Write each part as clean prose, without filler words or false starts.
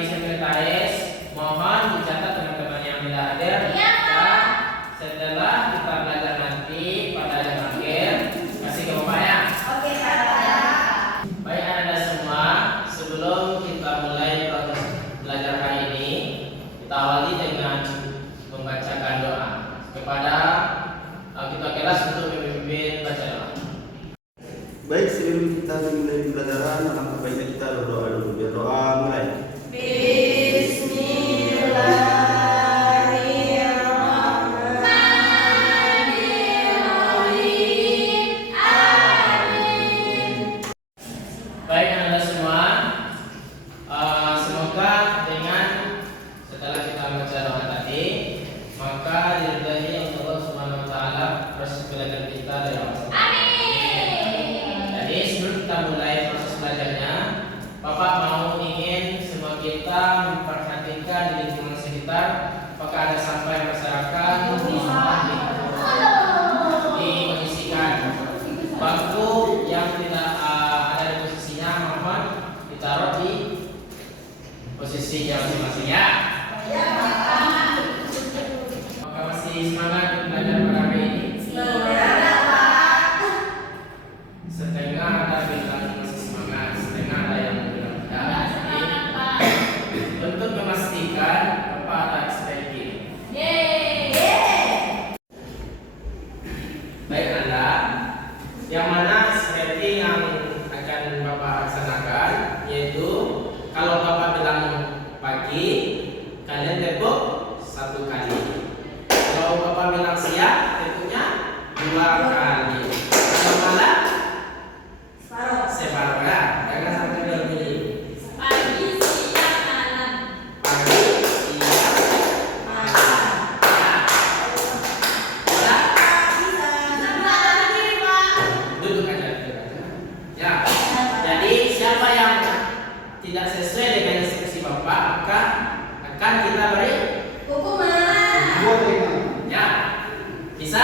bagi sekretaris, mohon dicatat teman-teman yang tidak hadir. Iya, Pak. Setelah kita belajar nanti pada yang akhir, kasih ke Bapak ya. Oke, Pak. Baik Anda semua, sebelum kita mulai proses belajar hari ini, kita awali dengan membacakan doa kepada ketua kelas untuk memimpin baca doa. Baik, sebelum kita memulai pembelajaran, alangkah baiknya kita berdoa dulu. Berdoa mulai. Baik Anda semua, semoga dengan setelah kita baca doa tadi, maka diridhai oleh Allah Subhanahu Wa Taala proses belajar kita dari awal. Jadi sebelum kita mulai proses belajarnya, Bapak mau ingin semua kita memperhatikan di lingkungan sekitar, apakah ada sampah yang masyarakat dikondisikan. Bangku yang tidak ada di posisinya, mohon ditaruh di posisi yang masing-masing ya. Maka masih semangat untuk belajar pada hari ini? Setengah ada bilang masih semangat, setengah ada yang bilang tidak. Jadi untuk memastikan Bapak ada strategi. Baik Anda, yang mana strategi yang akan Bapak laksanakan, yaitu kalau Bapak bilang pagi, kalian tepuk 1 kali. Kalau Bapak bilang siang, tepuknya 2 kali. Kalau malam, separuh ya. Jangan sampai berbeda. Pagi, siang, malam. Duduk aja. Ya. Jadi siapa yang tidak sesuai dengan instruksi Bapak, maka akan kita beri Hukuman. ya. Bisa?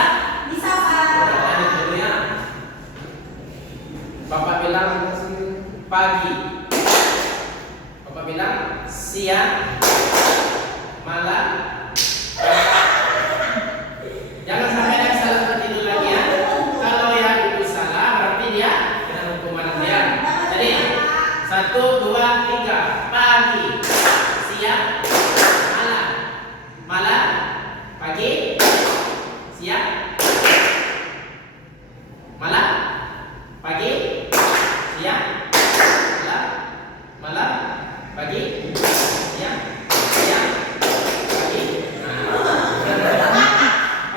Bisa, Pak. Lanjut dulu ya. Bapak bilang pagi. Bapak bilang siang, malam. Jangan sampai ada salah seperti itu lagi ya. Kalau yang itu salah, berarti dia kena hukuman dia. Jadi 1, 2, 3. Pagi, siang, malam. Malam, pagi, siang, malam, pagi, siang, malam, malam, pagi, siang, siang, pagi.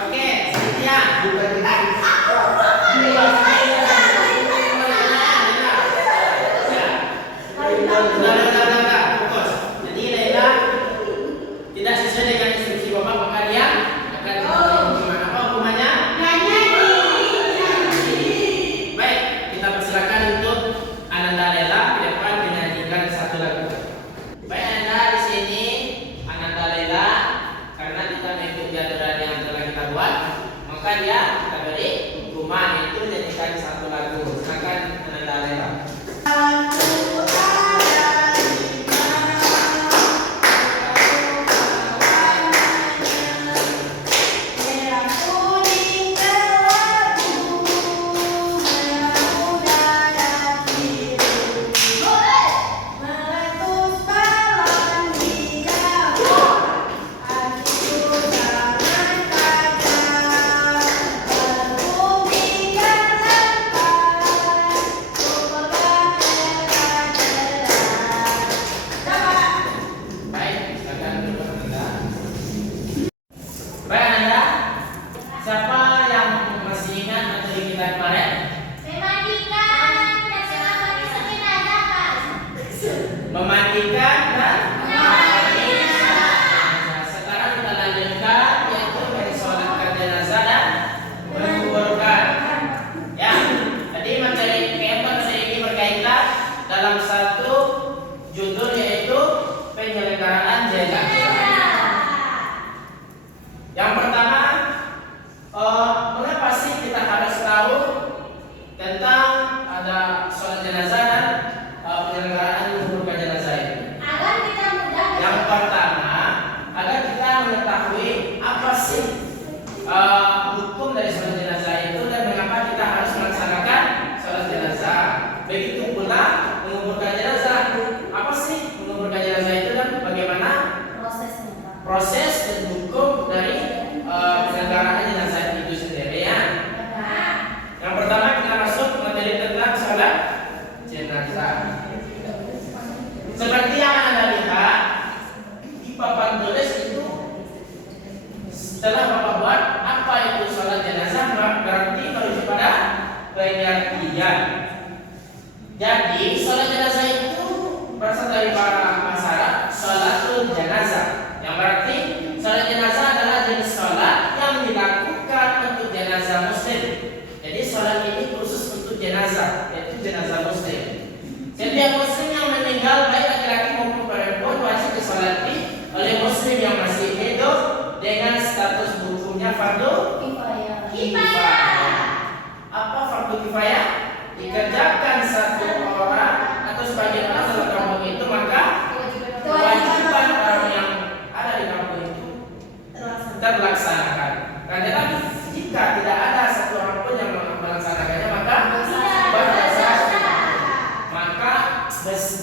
Oke, sekian. Sudah, fokus. Jadi Laila tidak sesuai dengan instruksi Bapak, maka dia akan hukuman. Apa hukumannya? Baik, kita persilakan untuk Ananda Laila ke depan menyanyikan 1 lagu. Baik Ananda di sini, Ananda Laila, karena kita mengikuti aturan yang telah kita buat, maka dia kita beri hukuman, itu menyanyikan 1 lagu. Silakan Ananda Laila. Baik, silakan dulu Ananda. Baik Ananda, siapa yang masih ingat materi kita kemarin? Memandikan dan sekarang kita lanjutkan, yaitu mensolatkan jenazah dan menguburkan. Ya, jadi materi keempat ini berkaitan dalam satu judul, yaitu penyelenggaraan jenazah. Yang pertama, mengapa sih kita harus tahu tentang ada sholat jenazah dan penyelenggaraan menguburkan jenazah itu? Agar kita mudah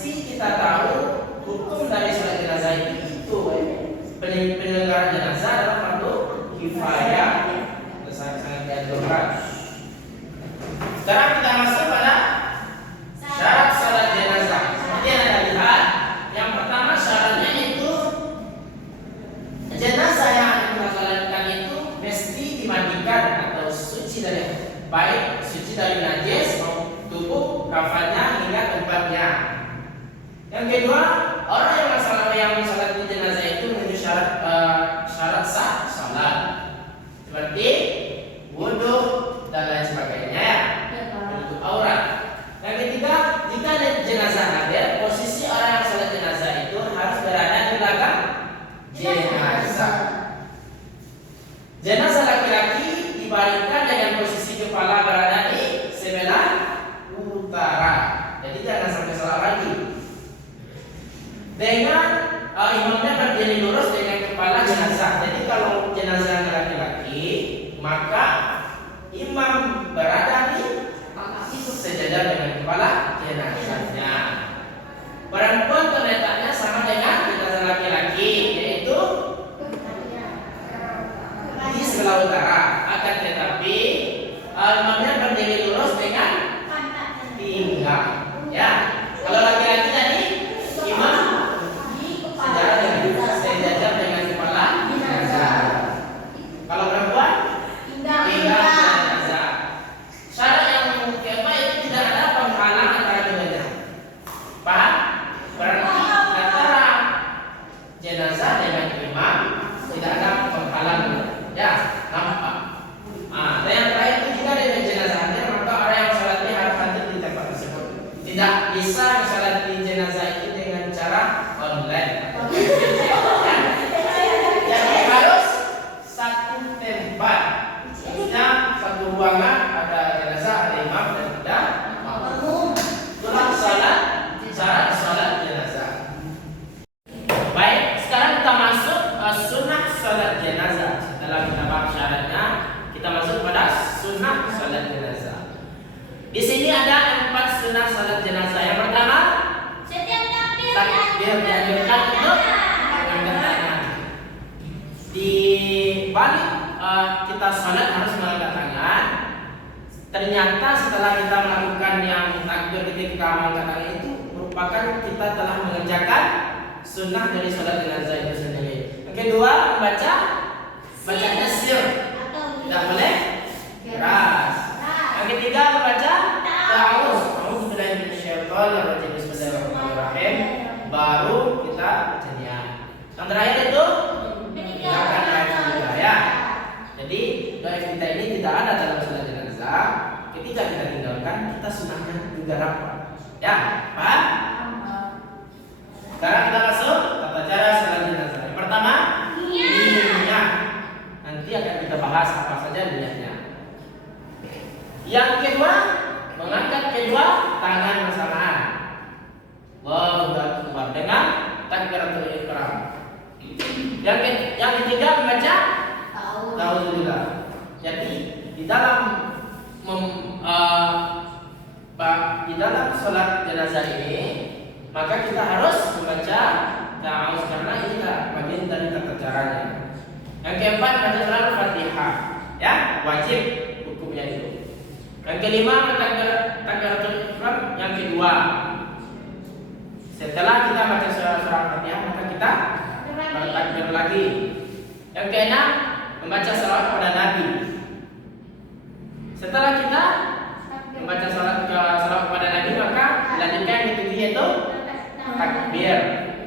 mesti kita tahu hukum dari sholat jenazah itu. Penyelenggaraan jenazah adalah fardu kifayah, sangat dianjurkan. Sekarang kita masuk pada syarat sholat jenazah. Seperti yang Anda lihat, yang pertama syaratnya itu jenazah yang akan kita sholatkan itu mesti dimandikan atau suci dari baik suci dari najis maupun tubuh kafannya hingga tempatnya. Yang kedua, orang yang mensalat jenazah itu memenuhi syarat sah salat seperti wudhu dan lain sebagainya ya, untuk aurat. Yang ketiga, jika ada jenazah hadir, posisi orang yang salat jenazah itu harus berada di belakang jenazah. Jenazah laki-laki dibaringkan dengan posisi kepala berada di sebelah utara. Jadi jangan sampai salah lagi. Dengan imamnya berdiri lurus dengan kepala jenazah. Jadi kalau jenazah laki-laki, maka imam berada di sejajar dengan kepala jenazahnya. Perempuan terletaknya sama dengan jenazah laki-laki, yaitu di sebelah utara. Akan tetapi imamnya berdiri lurus dengan pinggang. Ya, kalau laki-laki tadi imam sejajar dengan kepala jenazah. Kalau perempuan pinggang jenazah. Syarat yang keempat itu tidak ada penghalang antara keduanya. Paham? Berarti antara jenazah dengan imam tidak ada penghalang. Ya, nampak. Dan yang terakhir itu jika ada jenazah hadir, maka orang yang sholatnya harus hadir di tempat tersebut. Tidak bisa sholat di jenazah itu dengan cara online. Jadi harus satu tempat, maksudnya satu ruangan, ada jenazah, ada imam dan ada makmum. Itulah syarat sholat jenazah. Baik, sekarang kita masuk sunnah sholat jenazah. Setelah kita bahas syaratnya, kita masuk pada sunnah sholat jenazah. Di sini ada 4 sunnah sholat jenazah. Yang pertama, takbir dianjurkan untuk mengangkat tangan. Di balik kita sholat harus mengangkat tangan. Ternyata setelah kita melakukan yang takbir ketika mengangkat tangan itu merupakan kita telah mengerjakan sunnah dari sholat jenazah itu sendiri. Yang kedua, membaca bacaan sir, tidak boleh keras. Yang ketiga, membaca ta'awuz, a'udzubillahi minasyaitonirrajim, bismillahirrahmanirrahim. Baru kita bacanya. Yang terakhir itu meninggalkan air kita ya. Jadi doa kita ini tidak ada dalam sholat jenazah. Ketika kita tinggalkan, kita sunahnya juga rapat. Ya, paham? Sekarang kita masuk tata cara sholat jenazah. Yang pertama, niat. Nanti akan kita bahas apa saja niatnya. Yang kedua, mengangkat kedua tangan bersamaan. Allahu Akbar dengan takbiratul ihram. Yang ketiga membaca ta'awudzubillah. Jadi di dalam sholat jenazah ini, maka kita harus membaca ta'awuz karena ini bagian dari tata caranya. Yang keempat, baca surah Al-Fatihah, ya, wajib hukumnya itu. Yang kelima, takbiratul ihram yang kedua. Setelah kita baca surah Al-Fatihah, maka kita bertakbir lagi. Yang keenam, membaca salawat kepada Nabi. Setelah kita membaca salawat kepada Nabi, maka lanjutkan yang ketujuh yaitu takbir.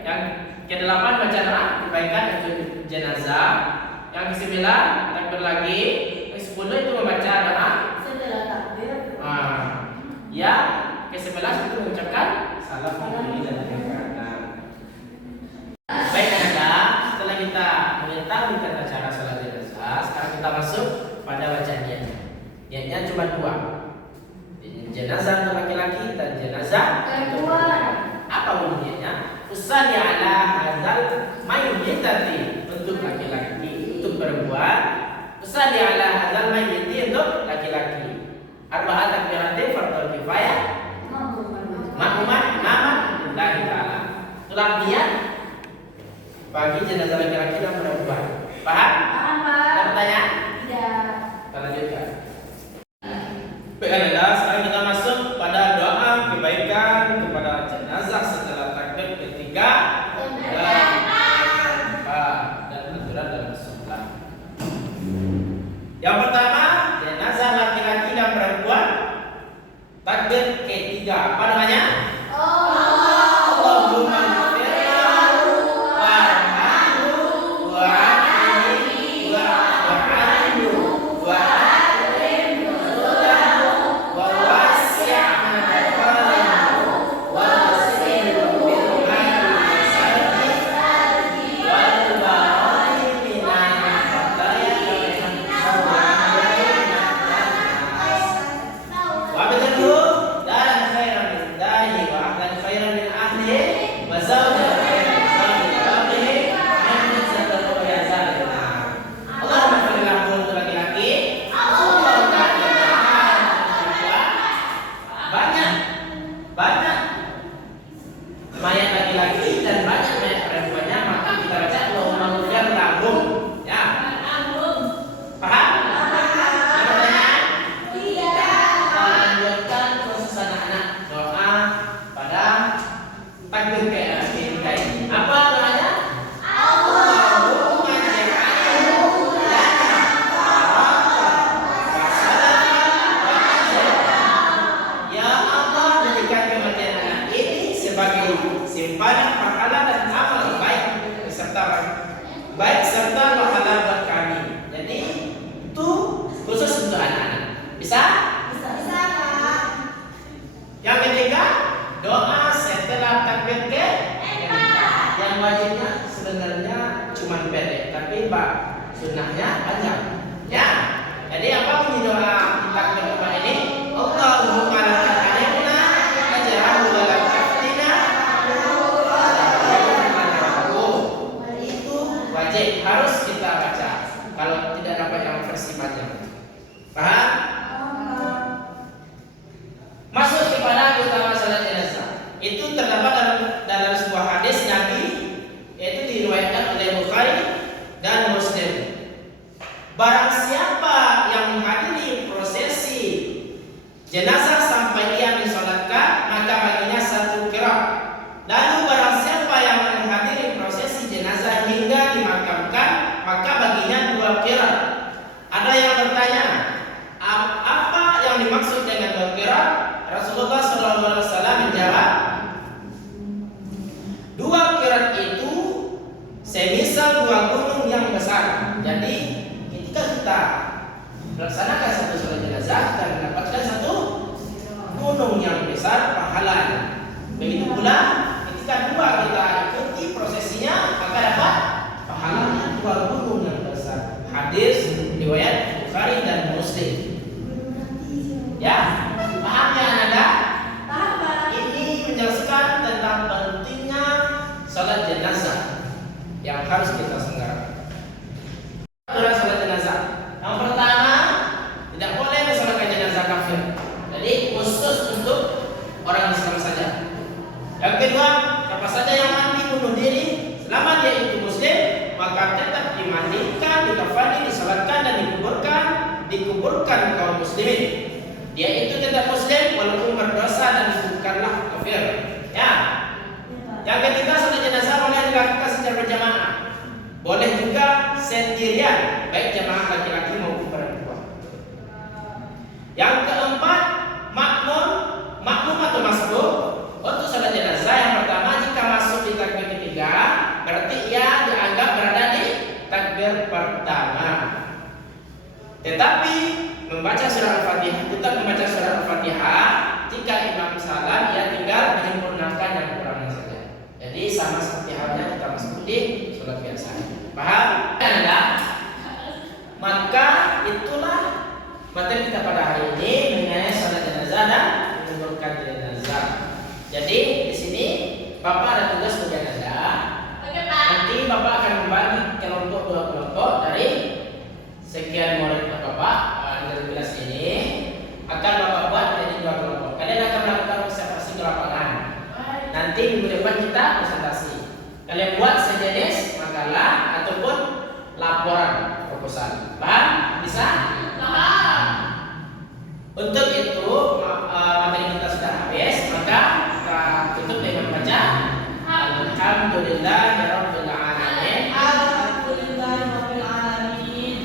Yang kedelapan, baca doa kebaikan untuk jenazah. Yang kesembilan, takbir lagi. Yang sepuluh itu membaca doa setelah takbir. Ya, ke-11 itu mengucapkan salam alaihi dan berkata. Baik anak-anak, setelah kita mengetahui tata cara sholat jenazah, sekarang kita masuk pada bacaan niatnya. Niatnya cuma 2. Jenazah untuk laki-laki dan jenazah untuk perempuan. Apa bunyinya? Usalli ala hadzal mayyitati untuk laki-laki, untuk perempuan. Usalli ala hadzal mayyiti untuk laki-laki. Arba'at takbiratin fardhu kifayah. Makmuman imaman lillahi sholat niat bagi jenazah laki-laki dan perempuan. Paham? Paham, Pak. Ada pertanyaan? Tidak. Kita lanjutkan. Baik, adalah sekarang kita masuk pada doa kebaikan kepada jenazah setelah takbir ketiga dan keempat dan aturan dalam sholat. Yang pertama, jenazah laki-laki dan perempuan takbir ketiga. Apa namanya? Allahumma ghfirlahu warhamhu wa'afihi wa'anhu wa'akrimhu nuzulahu wa wasi' madkhalahu wa ghsilhu bil ma'i salji wal bara'i minal khataya wa abdilhu dalan khairan min dahi wa ahlan khairan min ahlihi wa zawjan khairan min zawji rabbih min zakat wa yazalina. Allahumma ghfirlahu untuk laki-laki, Allahumma banyak mayat laki-laki dan banyak mayat perempuannya, maka kita baca Allahumma ghfirlahu. Ya, paham? Ada pertanyaan? Kita lanjutkan proses anak-anak doa pada takbir ketiga ini. Apa doanya? Allahumma ja'alhu lana barakatan wa salatan wa ajran. Ya Allah, jadikan kematian anak ini sebagai simpanan pahala dan amal baik serta pahala buat kami. Jadi itu khusus untuk anak-anak. Bisa? Yang ketiga, doa setelah takbir keempat. Yang wajibnya sebenarnya cuma pendek, tapi sunnahnya panjang. Ya. Jadi apa bunyi doa takbir keempat ini? Allahumma lakal alimna ajrahu wa la taftina. Itu wajib, harus kita baca. Kalau tidak dapat yang versi panjang. Paham? Masuk kepada keutamaan salat jenazah. Itu terdapat dalam sebuah hadis Nabi, yaitu diriwayatkan oleh Bukhari dan Muslim. Barang siapa yang menghadiri prosesi jenazah sampai ia disolatkan, maka baginya satu qiraat. Lalu barang siapa yang menghadiri prosesi jenazah hingga dimakamkan, maka baginya 2 qiraat. Ada yang bertanya, apa yang dimaksud dengan 2 qiraat? Rasulullah SAW menjawab, 2 qiraat itu semisal 2 gunung yang besar. Jadi ketika kita melaksanakan satu sholat jenazah, kita mendapatkan satu gunung yang besar pahalanya. Begitu pula ketika 2 kita ikuti prosesinya, maka dapat pahalanya 2 gunung yang besar. Hadis riwayat Bukhari dan Muslim. Ya, paham ya Anda? Paham, Pak. Ini menjelaskan tentang pentingnya sholat jenazah yang harus kita selenggarakan. Aturan sholat jenazah. Yang pertama, tidak boleh mensolatkan jenazah kafir. Jadi khusus untuk orang Islam saja. Yang kedua, siapa saja yang mati bunuh diri selama dia itu Muslim, maka tetap dimandikan, dikafani, disolatkan dan dikuburkan kaum muslimin. Dia itu tetap Muslim walaupun berdosa dan bukanlah kafir. Ya. Yang ketiga, sholat jenazah boleh dilakukan secara berjamaah. Boleh juga sendirian, baik jamaah laki-laki maupun perempuan. Yang keempat, makmum atau masbuk untuk sholat jenazah. Yang pertama, jika masuk di takbir ketiga, berarti ia dianggap berada di takbir pertama. Tetapi membaca surah Al-Fatihah, tetap membaca surah Al-Fatihah. Jika imam salam, ia tinggal menyempurnakan yang kurangnya saja. Jadi sama seperti halnya kita masuk di sholat biasa. Paham? Anda? Maka itulah materi kita pada hari ini mengenai sholat jenazah dan menguburkan jenazah. Jadi di sini Bapak ada tugas bagi Anda. Nanti Bapak akan membagi kelompok 2 kelompok dari sekian murid Bapak dari kelas ini, akan Bapak buat menjadi 2 kelompok. Kalian akan melakukan observasi ke lapangan. Nanti minggu depan kita presentasi. Kalian buat sejenis makalah ataupun laporan proposal. Paham? Bisa? Paham. Untuk itu materi kita sudah habis, maka kita tutup dengan baca Alhamdulillahirabbil alamin. Alhamdulillahirabbil alamin.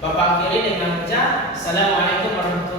Bapak akhiri dengan baca Assalamualaikum warahmatullahi wabarakatuh.